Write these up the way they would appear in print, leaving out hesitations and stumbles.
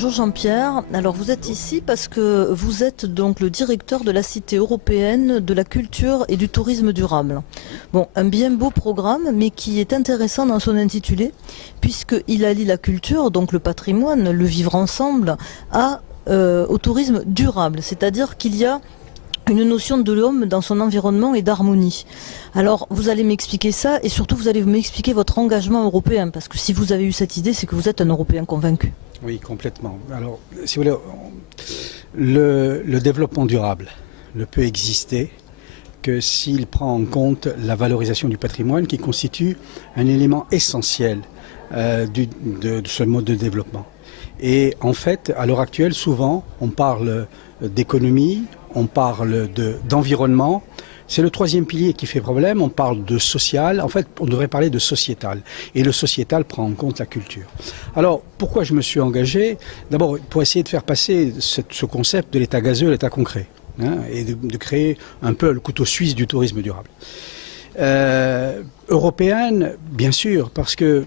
Bonjour Jean-Pierre. Alors vous êtes ici parce que vous êtes donc le directeur de la Cité européenne de la culture et du tourisme durable. Bon, un bien beau programme, mais qui est intéressant dans son intitulé, puisqu'il allie la culture, donc le patrimoine, le vivre ensemble, au tourisme durable. C'est-à-dire qu'il y a une notion de l'homme dans son environnement et d'harmonie. Alors, vous allez m'expliquer ça et surtout, vous allez m'expliquer votre engagement européen, parce que si vous avez eu cette idée, c'est que vous êtes un Européen convaincu. Oui, complètement. Alors, si vous voulez, le développement durable ne peut exister que s'il prend en compte la valorisation du patrimoine qui constitue un élément essentiel de ce mode de développement. Et en fait, à l'heure actuelle, souvent, on parle d'économie, on parle d'environnement. C'est le troisième pilier qui fait problème. On parle de social. En fait, on devrait parler de sociétal. Et le sociétal prend en compte la culture. Alors, pourquoi je me suis engagé? D'abord, pour essayer de faire passer ce concept de l'état gazeux à l'état concret. Et de créer un peu le couteau suisse du tourisme durable. Européenne, bien sûr, parce que,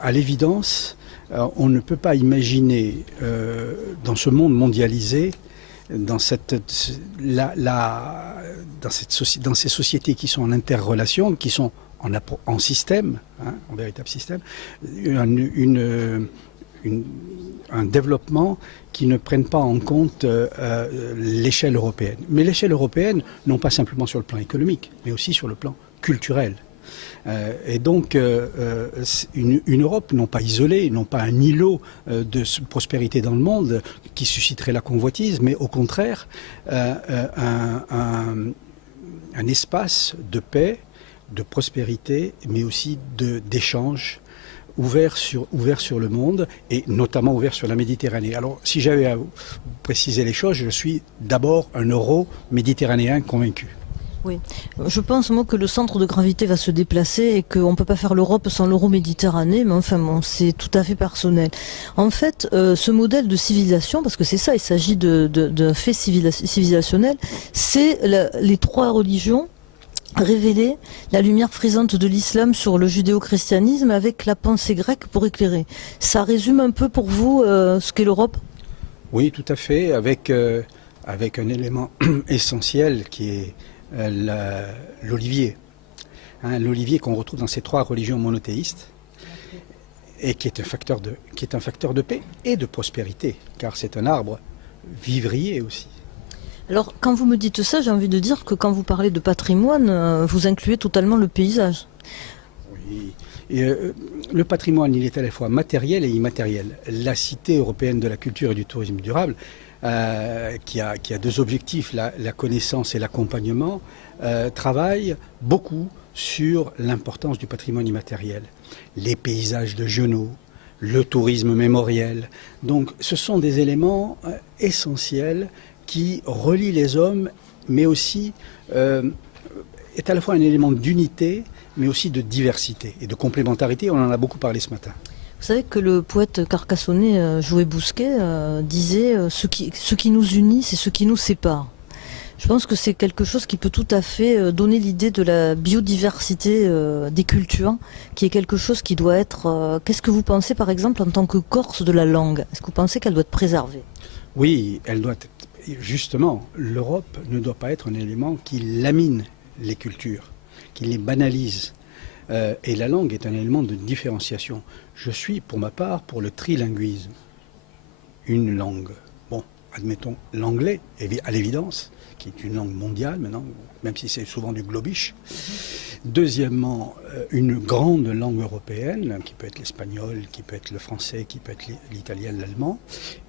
à l'évidence, on ne peut pas imaginer, dans ce monde mondialisé, dans ces sociétés qui sont en interrelation, qui sont en système, en véritable système, un développement qui ne prenne pas en compte l'échelle européenne. Mais l'échelle européenne, non pas simplement sur le plan économique, mais aussi sur le plan culturel. Et donc, une Europe non pas isolée, non pas un îlot de prospérité dans le monde qui susciterait la convoitise, mais au contraire, un espace de paix, de prospérité, mais aussi d'échange ouvert sur le monde et notamment ouvert sur la Méditerranée. Alors, si j'avais à vous préciser les choses, je suis d'abord un euro-méditerranéen convaincu. Oui, je pense moi que le centre de gravité va se déplacer et qu'on ne peut pas faire l'Europe sans l'euro-méditerranée, mais enfin bon, c'est tout à fait personnel. En fait, ce modèle de civilisation, parce que c'est ça, il s'agit d'un fait civilisationnel, c'est les trois religions révéler la lumière frisante de l'islam sur le judéo-christianisme avec la pensée grecque pour éclairer. Ça résume un peu pour vous ce qu'est l'Europe? Oui, tout à fait, avec un élément essentiel qui est l'olivier. L'olivier qu'on retrouve dans ces trois religions monothéistes et qui est un facteur de paix et de prospérité, car c'est un arbre vivrier aussi. Alors, quand vous me dites ça, j'ai envie de dire que quand vous parlez de patrimoine, vous incluez totalement le paysage. Oui. Le patrimoine, il est à la fois matériel et immatériel. La Cité européenne de la culture et du tourisme durable, qui a deux objectifs, la connaissance et l'accompagnement, travaille beaucoup sur l'importance du patrimoine immatériel. Les paysages de genoux, le tourisme mémoriel. Donc, ce sont des éléments essentiels qui relie les hommes, mais aussi est à la fois un élément d'unité, mais aussi de diversité et de complémentarité. On en a beaucoup parlé ce matin. Vous savez que le poète carcassonnais Jouet Bousquet disait ce qui nous unit, c'est ce qui nous sépare. Je pense que c'est quelque chose qui peut tout à fait donner l'idée de la biodiversité des cultures, qui est quelque chose qui doit être... Qu'est-ce que vous pensez par exemple en tant que Corse de la langue? Est-ce que vous pensez qu'elle doit être préservée? Oui, elle doit être... Justement, l'Europe ne doit pas être un élément qui lamine les cultures, qui les banalise. Et la langue est un élément de différenciation. Je suis, pour ma part, pour le trilinguisme. Une langue, bon, admettons l'anglais, à l'évidence, qui est une langue mondiale maintenant, même si c'est souvent du globish. Deuxièmement, une grande langue européenne, qui peut être l'espagnol, qui peut être le français, qui peut être l'italien, l'allemand.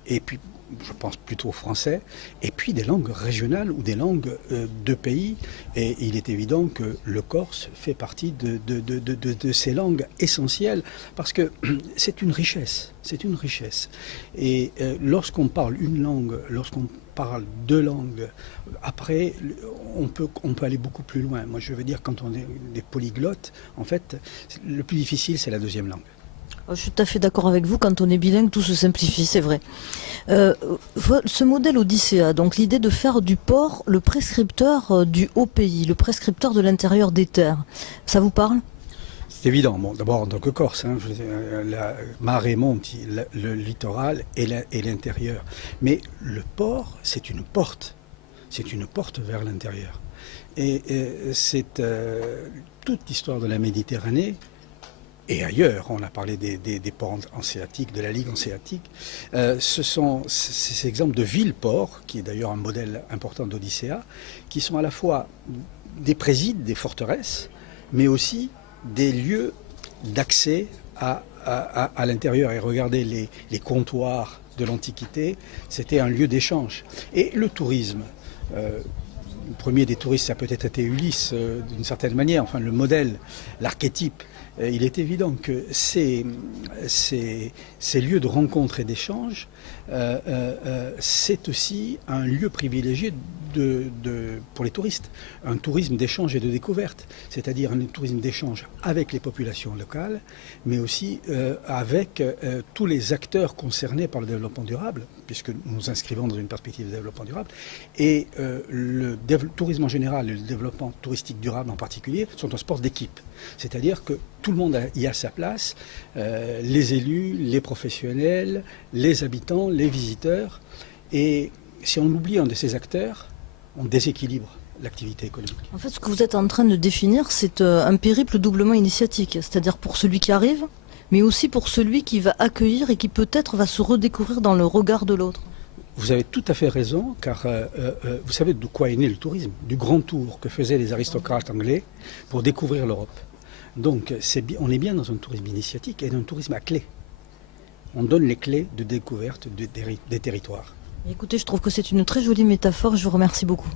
Et puis, je pense plutôt au français, et puis des langues régionales ou des langues de pays. Et il est évident que le corse fait partie de ces langues essentielles, parce que c'est une richesse, Et lorsqu'on parle une langue, lorsqu'on parle deux langues, après, on peut aller beaucoup plus loin. Moi, je veux dire, quand on est des polyglottes, en fait, le plus difficile, c'est la deuxième langue. Je suis tout à fait d'accord avec vous, quand on est bilingue, tout se simplifie, c'est vrai. Ce modèle Odyssea, donc l'idée de faire du port le prescripteur du haut pays, le prescripteur de l'intérieur des terres, ça vous parle? C'est évident. Bon, d'abord, en tant que Corse, hein, la mare et monte, le littoral et l'intérieur. Mais le port, c'est une porte. C'est une porte vers l'intérieur. Et c'est toute l'histoire de la Méditerranée, et ailleurs, on a parlé des ports hanséatiques, de la Ligue hanséatique, ce sont ces exemples de villes-ports, qui est d'ailleurs un modèle important d'Odyssea, qui sont à la fois des présides, des forteresses, mais aussi des lieux d'accès à l'intérieur. Et regardez les comptoirs de l'Antiquité, c'était un lieu d'échange. Et le tourisme, le premier des touristes, ça a peut-être été Ulysse, d'une certaine manière, enfin le modèle, l'archétype. Il est évident que ces lieux de rencontre et d'échange, c'est aussi un lieu privilégié pour les touristes. Un tourisme d'échange et de découverte, c'est-à-dire un tourisme d'échange avec les populations locales, mais aussi avec tous les acteurs concernés par le développement durable, puisque nous nous inscrivons dans une perspective de développement durable. Et le tourisme en général et le développement touristique durable en particulier sont un sport d'équipe. C'est-à-dire que tout le monde y a sa place, les élus, les professionnels, les habitants, les visiteurs. Et si on oublie un de ces acteurs, on déséquilibre l'activité économique. En fait, ce que vous êtes en train de définir, c'est un périple doublement initiatique, c'est-à-dire pour celui qui arrive, mais aussi pour celui qui va accueillir et qui peut-être va se redécouvrir dans le regard de l'autre. Vous avez tout à fait raison, car vous savez de quoi est né le tourisme, du grand tour que faisaient les aristocrates anglais pour découvrir l'Europe. Donc on est bien dans un tourisme initiatique et d'un tourisme à clé. On donne les clés de découverte des territoires. Écoutez, je trouve que c'est une très jolie métaphore, je vous remercie beaucoup.